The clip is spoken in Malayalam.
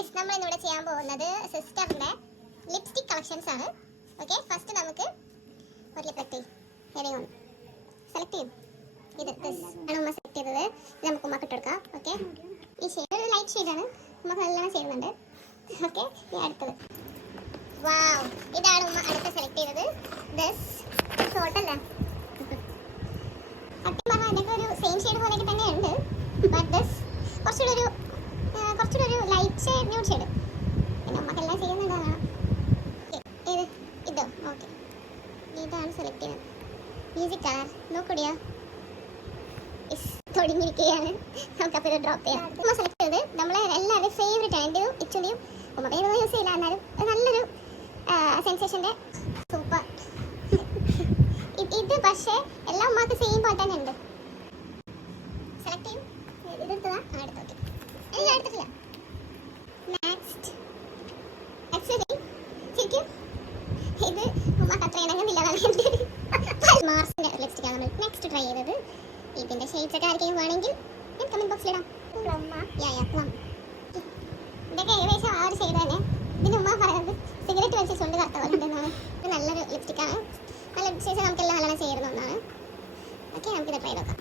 ഗൈസ് നമ്മൾ ഇന്നിവിടെ ചെയ്യാൻ പോകുന്നത് സിസ്റ്ററിന്റെ ലിപ്സ്റ്റിക് കളക്ഷൻസ് ആണ്. ഓക്കെ, ഫസ്റ്റ് നമുക്ക് ഒരു ലിപ്സ്റ്റിക് ഹെയറിംഗ് ഓൺ സെലക്ട് ചെയ്യും. ഇത് ആണ് ഉമ്മ സെലക്ട് ചെയ്തത്. ഇത് നമുക്ക് ഉമ്മക്ക് ഇട്ടെടുക്കാം. ഓക്കെ, ഈ ഷെയ്ഡ് ഒരു ലൈറ്റ് ഷെയ്ഡാണ്, നമുക്ക് നല്ലോണം ചെയ്യുന്നുണ്ട്. ഓക്കെ, ഈ അടുത്തത് വാവ്, ഇതാണ് ഉമ്മ അടുത്ത സെലക്ട് ചെയ്തത്. ദിസ് ഷോർട്ടല്ല, സത്യം പറഞ്ഞാൽ അതിനൊക്കെ ഒരു സെയിം ഷെയ്ഡ് പോലെയൊക്കെ തന്നെ ഉണ്ട്. ബട്ട് ദിസ് കുറച്ചുകൂടെ ഒരു ലൈറ്റ് ഷെയ്ഡ്, ന്യൂഡ് ഷെയ്ഡ്. പിന്നെ നമുക്കെല്ലാം ചെയ്യുന്നുണ്ടാണ്. ഇതോ ഓക്കെ, ഇതാണ് സെലക്ട് ചെയ്യുന്നത്. മ്യൂസിക് കളർ നോക്കൂടിയാ, തൊടിഞ്ഞിരിക്കുകയാണ്. നമുക്കപ്പോൾ ഇത് ഡ്രോപ്പ് ചെയ്യാം. നമ്മൾ സെലക്ട് ചെയ്തത് നമ്മളെ എല്ലാവരുടെയും ഫേവറേറ്റ് ആണ്. എൻ്റെയും ഇച്ചുടെയും ഉമ്മ വേറെ യൂസ് ചെയ്യില്ല, എന്നാലും നല്ലൊരു സെൻസേഷൻ്റെ സൂപ്പർ. ഇത് പക്ഷേ എല്ലാ ഉമ്മാർക്ക് സെയിം പോലെ തന്നെ ഉണ്ട്. സെലക്ട് ചെയ്യും. ഇതെടുത്തതാ അടുത്തോക്കെ എല്ലാം എടുത്തിട്ടില്ല. നെക്സ്റ്റ് ആക്ച്വലി ശരിക്കും ഇത് ഉമ്മക്ക് അത്ര ഇണങ്ങുന്നില്ലതാണ് എൻ്റെ മാർസിൻ്റെ ലിപ്സ്റ്റിക് ആണ് നമ്മൾ നെക്സ്റ്റ് ട്രൈ ചെയ്തത്. ഇതിൻ്റെ ഷെയ്ഡ്സ് ഒക്കെ ആർക്കെങ്കിലും വേണമെങ്കിൽ ഞാൻ കമൻറ്റ് ബോക്സിലിടാം. ഇതൊക്കെ ഏകദേശം ആ ഒരു ഷെയ്ഡ് തന്നെ. ഇതിന് ഉമ്മ പറയുന്നത് സിഗരറ്റ് വലിച്ച് ചുണ്ട് കറുത്ത പോലെ ഉണ്ടെന്നാണ്. ഇത് നല്ലൊരു ലിപ്സ്റ്റിക്കാണ്. നല്ല ലിപ്സ്റ്റിക്സ് നമുക്കെല്ലാം നല്ലോണം ചേരുന്ന ഒന്നാണ്. ഓക്കെ, നമുക്കിത് ട്രൈ നോക്കാം.